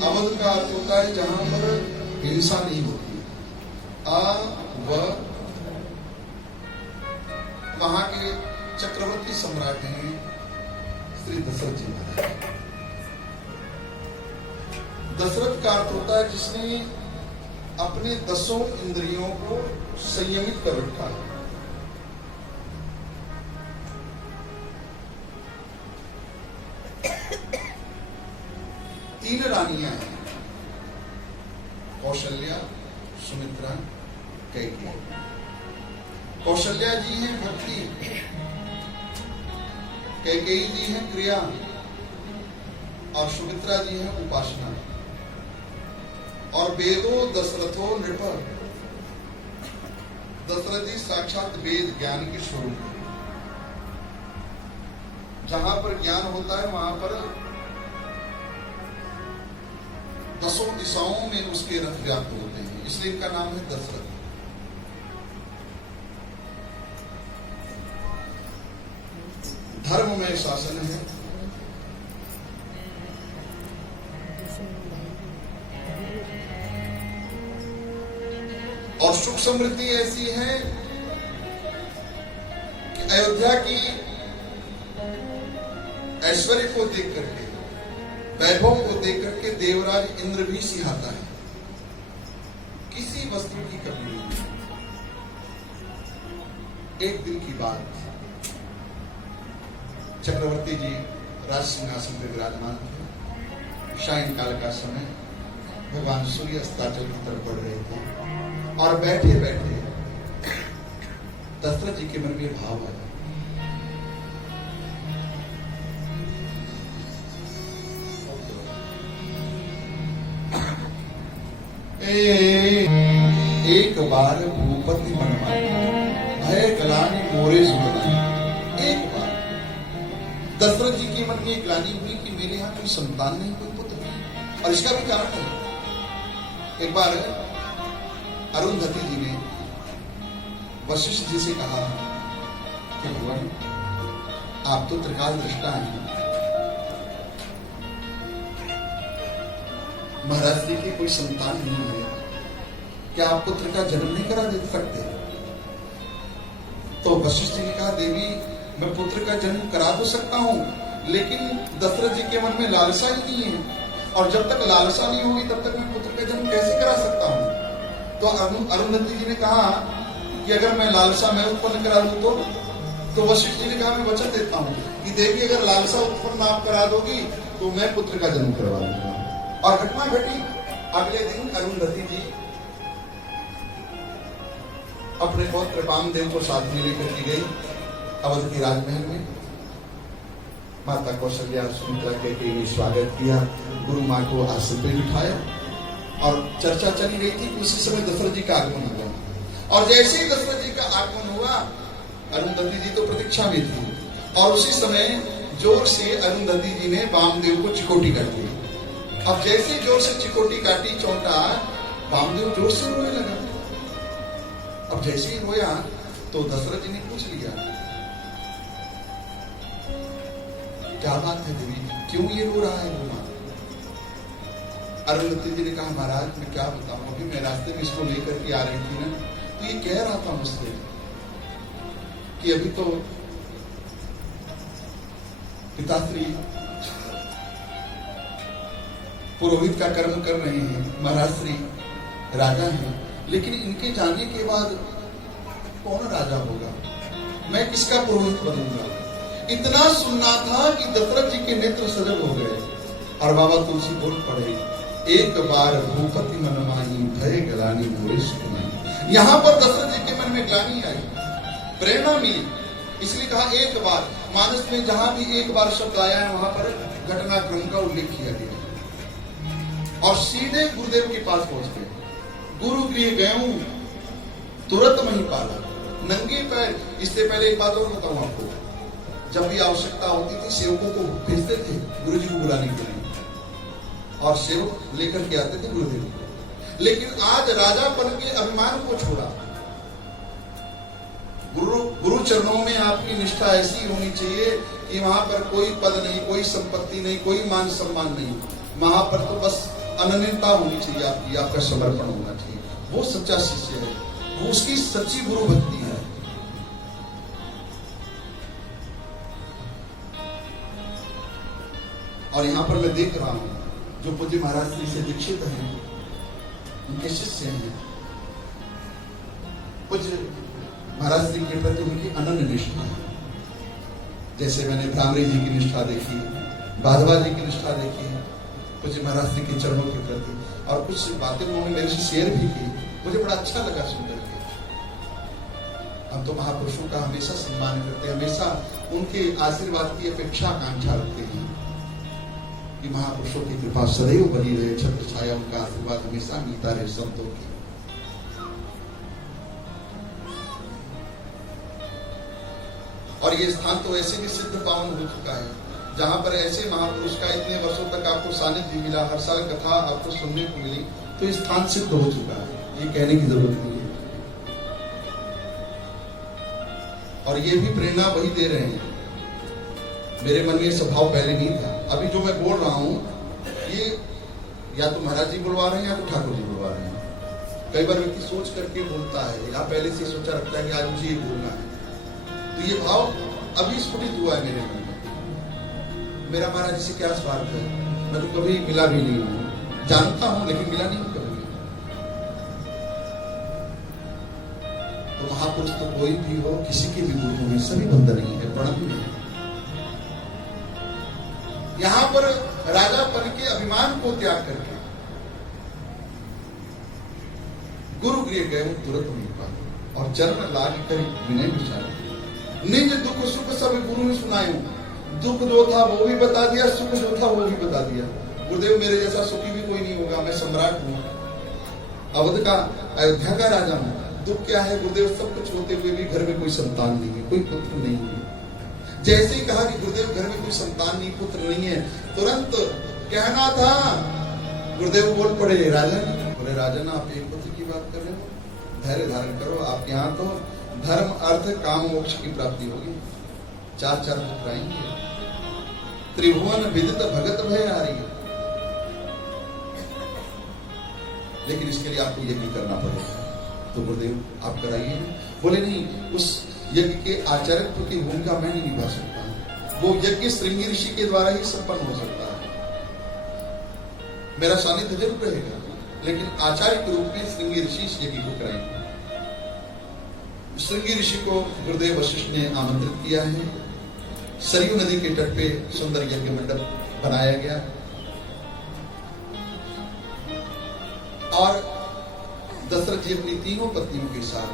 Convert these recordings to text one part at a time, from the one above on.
अवध का अर्थ होता है जहां पर हिंसा नहीं होती। वहां के चक्रवर्ती सम्राट हैं श्री दशरथ जी महाराज। दशरथ का अर्थ होता है जिसने अपने 10 इंद्रियों को संयमित कर रखा है। तीन रानियां हैं, कौशल्या, सुमित्रा, कैकेयी। कौशल्या जी हैं भक्ति, कैकेयी जी हैं क्रिया और सुमित्रा जी हैं उपासना। और वेदो दशरथो नृप, दशरथ जी साक्षात वेद ज्ञान के स्वरूप है। जहां पर ज्ञान होता है वहां पर 10 दिशाओं में उसके रथ व्याप्त होते हैं, इसलिए इनका नाम है दशरथ। धर्म में शासन है, और सुख समृद्धि ऐसी है कि अयोध्या की ऐश्वर्य को देख करके, वैभव को देख करके देवराज इंद्र भी सिहाता है। किसी वस्तु की कमी नहीं। एक दिन की बात, चक्रवर्ती जी राज सिंहासन पर विराजमान थे। सायंकाल का समय, भगवान सूर्य अस्ताचल की तरफ बढ़ रहे थे और बैठे बैठे दशरथ जी के मन में भाव आया, एक बार भूपति मनमानी भय ग्लानि मोरे सुतनाई। एक बार दशरथ जी के मन में एक ग्लानि हुई कि मेरे यहाँ कोई संतान नहीं, कोई पुत्र नहीं। और इसका भी कारण है, एक बार अरुंधति जी ने वशिष्ठ जी से कहा कि भगवान आप तो त्रिकाल दृष्टा हैं, महाराज जी की कोई संतान नहीं है, क्या आप पुत्र का जन्म नहीं करा दे सकते? तो वशिष्ठ जी ने कहा देवी मैं पुत्र का जन्म करा तो सकता हूं, लेकिन दशरथ जी के मन में लालसा ही नहीं है, और जब तक लालसा नहीं होगी तब तक मैं पुत्र का जन्म कैसे करा सकता हूं? तो अरुंधति जी ने कहा कि अगर मैं लालसा मैं उत्पन्न करा दूं तो वशिष्ठ जी ने कहा मैं वचन देता हूं कि देवी अगर लालसा उत्पन्न आप करा दोगी तो मैं पुत्र का जन्म करवा दूंगा। और घटना घटी, अगले दिन अरुंधति जी अपने पौत्र वामदेव को साथ में लेकर के गई अवध के राजमहल में। माता कौशल्या सुमित्रा के स्वागत किया, गुरु माँ को आसन पे बिठाया और चर्चा चली रही थी कि उसी समय दशरथ जी का आगमन हुआ। और जैसे ही दशरथ जी का आगमन हुआ, अरुंधति जी तो प्रतीक्षा में थी, और उसी समय जोर से अरुंधति जी ने वामदेव को चिकोटी कर दी। अब जैसे जोर से चिकोटी काटी चौंटा, वामदेव जोर से रोने लगा। अब जैसे ही रोया तो दशरथ जी ने पूछ लिया क्या बात है देवी, क्यों ये रो रहा है वो? अरुंधति जी ने कहा महाराज मैं क्या बताऊं, अभी मैं रास्ते में इसको लेकर के आ रही थी ना, तो ये कह रहा था मुझसे कि अभी तो पिताश्री पुरोहित का कर्म कर रहे हैं, महाराज श्री राजा हैं, लेकिन इनके जाने के बाद कौन राजा होगा, मैं किसका पुरोहित बनूंगा? इतना सुनना था कि दशरथ जी के नेत्र सजल हो गए और बाबा तुलसी बोल पड़े, एक बार भूपति मन माही भय ग्लानि मोरे सुतनाई। यहाँ पर दशरथ जी के मन में ग्लानि आई, प्रेरणा मिली, इसलिए कहा एक बार। मानस में जहां भी एक बार शब्द आया है वहां पर घटनाक्रम का उल्लेख किया गया और सीधे गुरुदेव के पास पहुंच गए। गुरु गृह गयूं तुरंत वहीं पाला, नंगे पैर। इससे पहले एक बात और बताऊं आपको, जब भी आवश्यकता होती थी सेवकों को भेजते थे गुरु जी को बुलाने के लिए, और सेवक लेकर के आते थे गुरुदेव को। लेकिन आज राजापन के अभिमान को छोड़ा, गुरु चरणों में आपकी निष्ठा ऐसी होनी चाहिए कि वहां पर कोई पद नहीं, कोई संपत्ति नहीं, कोई मान सम्मान नहीं, वहां पर तो बस अनन्यता होनी चाहिए आपकी, आपका समर्पण होना चाहिए। वो सच्चा शिष्य है, वो उसकी सच्ची गुरु भक्ति है। और यहां पर मैं देख रहा हूं जो पूज्य महाराज श्री से दीक्षित हैं, उनके शिष्य हैं, पूज्य महाराज श्री के प्रति उनकी अनन्य निष्ठा है। जैसे मैंने भ्रामरी जी की निष्ठा देखी, बाधवा जी की निष्ठा देखी पूज्य महाराज श्री के चरणों के प्रति, और कुछ बातें उन्होंने मेरे से शेयर भी की, मुझे बड़ा अच्छा लगा सुनकर के। हम तो महापुरुषों का हमेशा सम्मान करते हैं, हमेशा उनके आशीर्वाद की अपेक्षा आकांक्षा रखते हैं कि महापुरुषों की कृपा सदैव बनी रहे, छत्र छाया उनका आशीर्वाद हमेशा मिलता रहे संतों की। और ये स्थान तो ऐसे भी सिद्ध पावन हो चुका है, जहां पर ऐसे महापुरुष का इतने वर्षों तक आपको सानिध्य मिला, हर साल कथा आपको सुनने को मिली, तो ये स्थान सिद्ध हो चुका है, ये कहने की जरूरत नहीं है। और ये भी प्रेरणा वही दे रहे हैं। मेरे मन में स्वभाव पहले नहीं था, अभी जो मैं बोल रहा हूं ये या तो महाराज जी बुलवा रहे हैं या तो ठाकुर जी बुलवा रहे हैं। कई बार व्यक्ति सोच करके बोलता है या पहले से सोचा रखता है कि आज मुझे ये बोलना है, तो ये भाव अभी स्फुटित हुआ है मेरे मन में। मेरा महाराज जी से क्या स्वार्थ है, मैं तो कभी मिला भी नहीं हूं, जानता हूं लेकिन मिला नहीं हूं कभी। तो महापुरुष तो कोई भी हो, किसी के भी गुरु में सभी बंधन नहीं है, प्रणव नहीं है। यहां पर राजापन के अभिमान को त्याग करके गुरु गृह गए तुरंत नहीं पाए, और चरण लाग कर विनय विचार निज दुख सुख सब गुरु में सुनाए। दुख जो था वो भी बता दिया, सुख जो था वो भी बता दिया। गुरुदेव मेरे जैसा सुखी भी कोई नहीं होगा, मैं सम्राट हूँ, अवध का अयोध्या का राजा हूँ। दुख क्या है गुरुदेव, सब कुछ होते हुए भी घर में कोई संतान नहीं है, कोई पुत्र नहीं है। जैसे ही कहा कि गुरुदेव घर में कोई संतान नहीं, पुत्र नहीं है, तुरंत कहना था गुरुदेव बोल पड़े राजन, बोले राजन आप एक पुत्र की बात कर रहे हो, धैर्य धारण करो, आप यहाँ तो धर्म अर्थ काम मोक्ष की प्राप्ति होगी, 4 पुत्र आएंगे, त्रिभुवन विदित भगत भय आ रही है, लेकिन इसके लिए आपको यज्ञ करना पड़ेगा। तो गुरुदेव आप कराइए। बोले नहीं, उस यज्ञ के आचार्य की भूमिका मैं नहीं निभा सकता, वो यज्ञ श्रृंगी ऋषि के द्वारा ही संपन्न हो सकता है। मेरा सानिध्य जरूर रहेगा, लेकिन आचार्य के रूप में श्रृंगी ऋषि इस यज्ञ को कराएंगे। श्रृंगी ऋषि को गुरुदेव वशिष्ठ ने आमंत्रित किया है। सरयू नदी के तट पे सुंदर यज्ञ मंडप बनाया गया, और दशरथ जी अपनी तीनों पत्नियों के साथ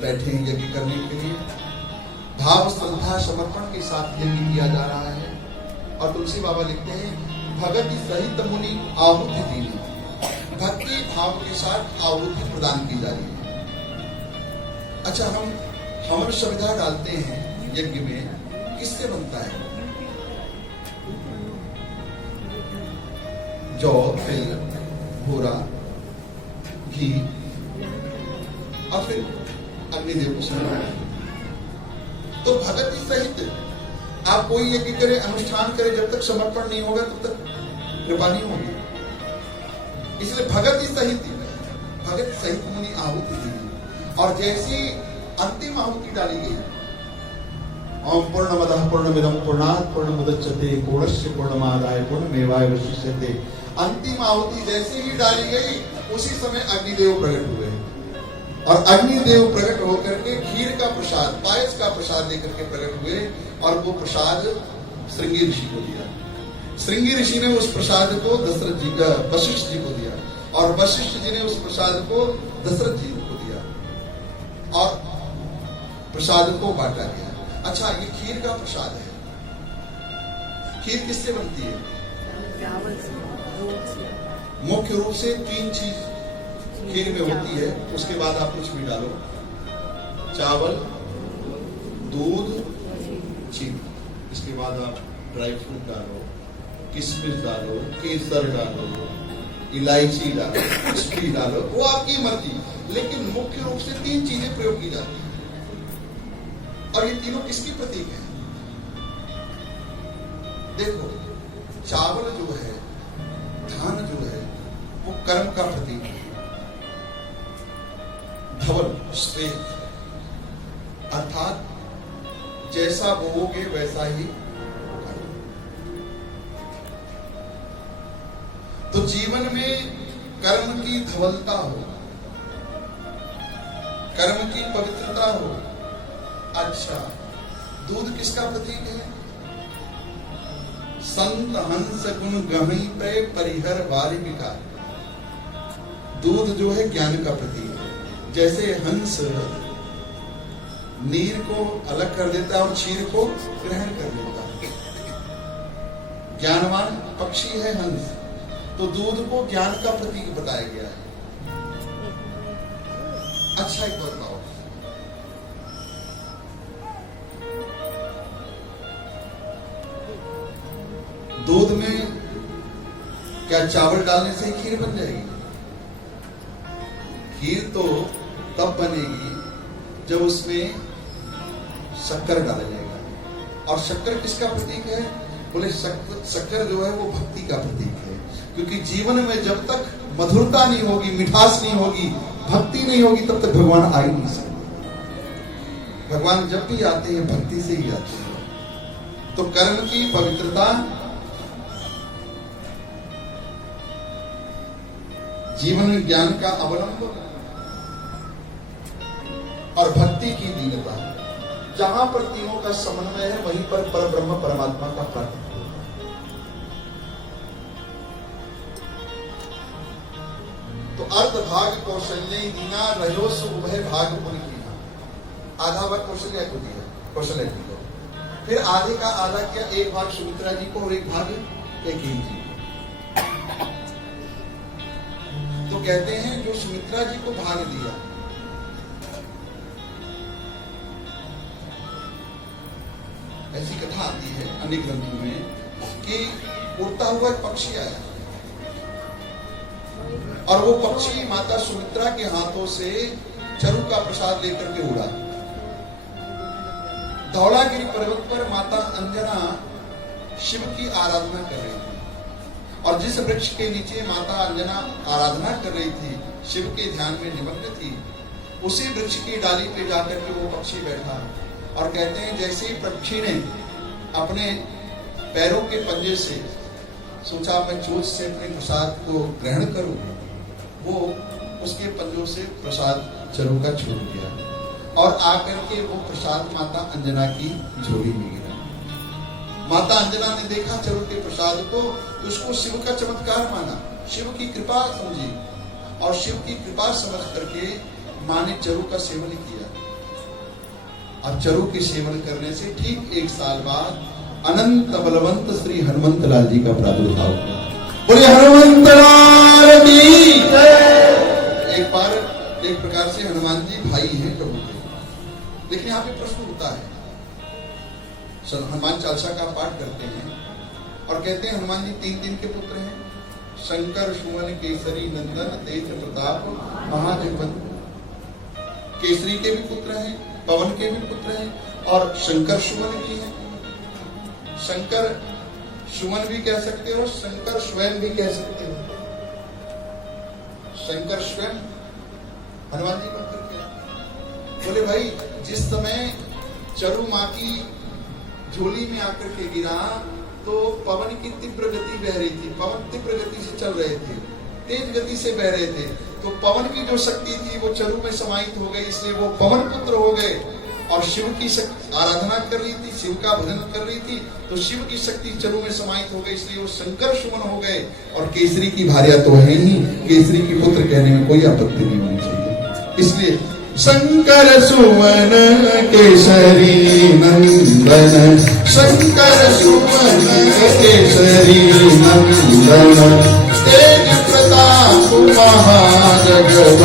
बैठे हैं यज्ञ करने के लिए। भाव श्रद्धा समर्पण के साथ यज्ञ किया जा रहा है। और तुलसी बाबा लिखते हैं, भगत सहित मुनि आहुति दीनी, भक्ति भाव के साथ आहुति प्रदान की जा रही है। अच्छा, हम हवन सुविधा डालते हैं यज्ञ में, किससे बनता है? जौ, तिल, भूरा, घी, और फिर अग्निदेव को समर्पण। तो भगत सहित आप कोई यज्ञ करें, अनुष्ठान करें, जब तक समर्पण नहीं होगा तब तक कृपा नहीं होगी। इसलिए भगत सहित मुनि आहुति दी। और जैसी अंतिम आहुति डाली गई, ओम पूर्णमदः पूर्णमिदं पूर्णात् पूर्णमुदच्यते पूर्णस्य पूर्णमादाय पूर्णमेवावशिष्यते। अंतिम आहुति जैसे ही डाली गई, उसी समय अग्निदेव प्रकट हुए, और अग्निदेव प्रकट होकर के खीर का प्रसाद, पायस का प्रसाद लेकर के प्रकट हुए, और वो प्रसाद श्रृंगी ऋषि को दिया। श्रृंगी ऋषि ने उस प्रसाद को दशरथ जी का वशिष्ठ जी को दिया, और वशिष्ठ जी ने उस प्रसाद को दशरथ जी को दिया, और प्रसाद को बांटा गया। अच्छा, ये खीर का प्रसाद है। खीर किससे बनती है? मुख्य रूप से 3 चीज खीर में होती है, उसके बाद आप कुछ भी डालो, चावल, दूध, चीनी, इसके बाद आप ड्राई फ्रूट डालो, किशमिश डालो, केसर डालो, इलायची डालो, कुछ भी डालो, वो आपकी मर्जी। लेकिन मुख्य रूप से 3 चीजें प्रयोग की जाती है, और ये तीनों किसकी प्रतीक है? देखो, चावल जो है, धान जो है, कर्म का प्रतीक है। धवल श्वेत अर्थात जैसा बोओगे वैसा ही होगा। तो जीवन में कर्म की धवलता हो, कर्म की पवित्रता हो। अच्छा, दूध किसका प्रतीक है? संत हंस गुण गहई पे परिहर वारी विकार। दूध जो है ज्ञान का प्रतीक है। जैसे हंस नीर को अलग कर देता है और क्षीर को ग्रहण कर लेता है। ज्ञानवान पक्षी है हंस, तो दूध को ज्ञान का प्रतीक बताया गया है। अच्छा, एक बात बताओ, दूध में क्या चावल डालने से खीर बन जाएगी? खीर तो तब बनेगी जब उसमें शक्कर डाला जाएगा। और शक्कर किसका प्रतीक है? बोले शक्कर जो है वो भक्ति का प्रतीक है। क्योंकि जीवन में जब तक मधुरता नहीं होगी, मिठास नहीं होगी, भक्ति नहीं होगी, तब तक भगवान आ ही नहीं सकते। भगवान जब भी आते हैं भक्ति से ही आते हैं। तो कर्म की पवित्रता, जीवन ज्ञान का अवलंब और भक्ति की दीनता। जहां पर तीनों का समन्वय है वहीं पर परब्रह्म परमात्मा का प्राप्त हो। तो अर्ध भाग कौशल्य दीना रहो उभय भाग पुन कीना। आधा भाग कौशल्या को दिया, कौशल्या जी को। फिर आधे का आधा किया, एक भाग सुमित्रा जी को और एक भाग कैकेयी जी को। तो कहते हैं जो सुमित्रा जी को भाग दिया, ऐसी कथा आती है अनेक ग्रंथों में कि उड़ता हुआ एक पक्षी आया और वो पक्षी माता सुमित्रा के हाथों से चरु का प्रसाद लेकर के उड़ा। धौलागिरी पर्वत पर माता अंजना शिव की आराधना कर रही थी और जिस वृक्ष के नीचे माता अंजना आराधना कर रही थी, शिव के ध्यान में निमग्न थी, उसी वृक्ष की डाली पे जाकर के वो पक्षी बैठा और कहते हैं जैसे ही पक्षी ने अपने पैरों के पंजे से सोचा मैं चोंच से अपने प्रसाद को ग्रहण करूं, वो उसके पंजों से प्रसाद चरु का छोड़ दिया और आकर के वो प्रसाद माता अंजना की झोली में गिरा। माता अंजना ने देखा चरु के प्रसाद को, तो उसको शिव का चमत्कार माना, शिव की कृपा समझी और शिव की कृपा समझ करके मां ने चरु का सेवन किया। अब चरु के सेवन करने से ठीक 1 साल बाद अनंत बलवंत श्री हनुमंत लाल जी का प्रादुर्भाव हुआ। बोले हनुमंत लाल की जय। एक बार एक प्रकार से हनुमान जी भाई हैं प्रभु के, लेकिन यहाँ पे प्रश्न उठता है। हनुमान चालीसा का पाठ करते हैं और कहते हैं हनुमान जी 3 के पुत्र हैं, शंकर सुमन केसरी नंदन तेज प्रताप महाजगवंत। केसरी के भी पुत्र हैं, पवन के भी पुत्र हैं और शंकर सुमन भी हैं। शंकर सुमन भी कह सकते हो, शंकर स्वयं भी कह सकते हो। शंकर स्वयं हनुमान जी बनकर के बोले भाई जिस समय चरु मां की झोली में आकर के गिरा तो पवन की तीव्र गति बह रही थी, पवन तीव्र गति से चल रहे थे, तेज गति से बह रहे थे। तो पवन की जो शक्ति थी वो चरु में समाहित हो गई, इसलिए वो पवन पुत्र हो गए और शिव की आराधना कर रही थी, शिव का भजन कर रही थी, तो शिव की शक्ति चरु में समाहित हो गई, इसलिए वो शंकर सुमन हो गए। और केसरी की भार्या तो है ही, केसरी की पुत्र कहने में कोई आपत्ति नहीं होनी चाहिए। इसलिए शंकर सुमन केसरी नंदन, शंकर सुमन केसरी नंदन, तेज प्रताप महाजगवंदन,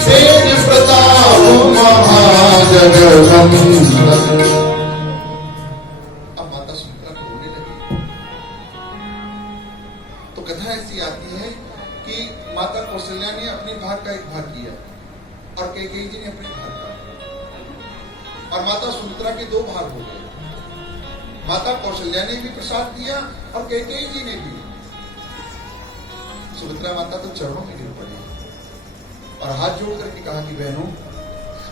तेज प्रताप महाजगवंदन। अब माता सुमित्रा रोने लगी। तो कथा ऐसी आती है कि माता कौशल्या ने अपने भाग का एक भाग किया और कैकेयी जी ने अपने भाग का, और माता सुमित्रा के 2 भाग हो गए। माता कौशल्या ने भी प्रसाद दिया और कैकेयी जी ने भी। सुमित्रा माता तो चरणों में गिर पड़ी और हाथ जोड़ करके कहा कि बहनों,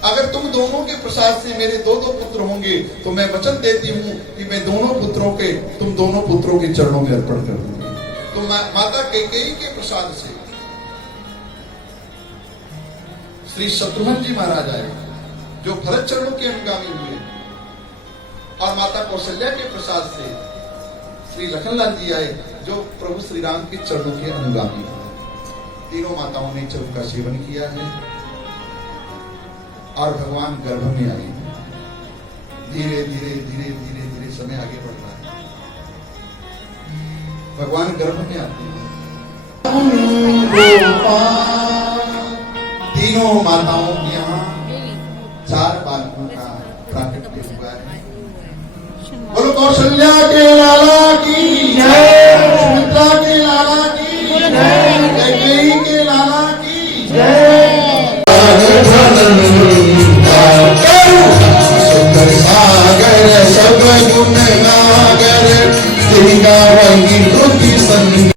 अगर तुम दोनों के प्रसाद से मेरे दो दो पुत्र होंगे तो मैं वचन देती हूं कि मैं तुम दोनों पुत्रों के चरणों में अर्पण कर दूंगी। तो माता कैकेयी के प्रसाद से श्री शत्रुघ्न जी महाराज आए जो भरत चरणों के अनुगामी हुए, और माता कौशल्या के प्रसाद से श्री लखनलाल जी आए जो प्रभु श्री राम के चरणों के अनुगामी हुए। तीनों माताओं ने चरण का सेवन किया है और भगवान गर्भ में आए। धीरे धीरे धीरे धीरे धीरे समय आगे बढ़ रहा है, भगवान गर्भ में आते हैं। तीनों माताओं के यहाँ 4 बालकों का प्राकट्य हुआ है। बोलो कौशल्या के लाला की जय, सुमित्रा के लाला की जय, कैकेयी के लाला की जय। सुंदर सागर सब गुण नागर, तिरंगा रंगी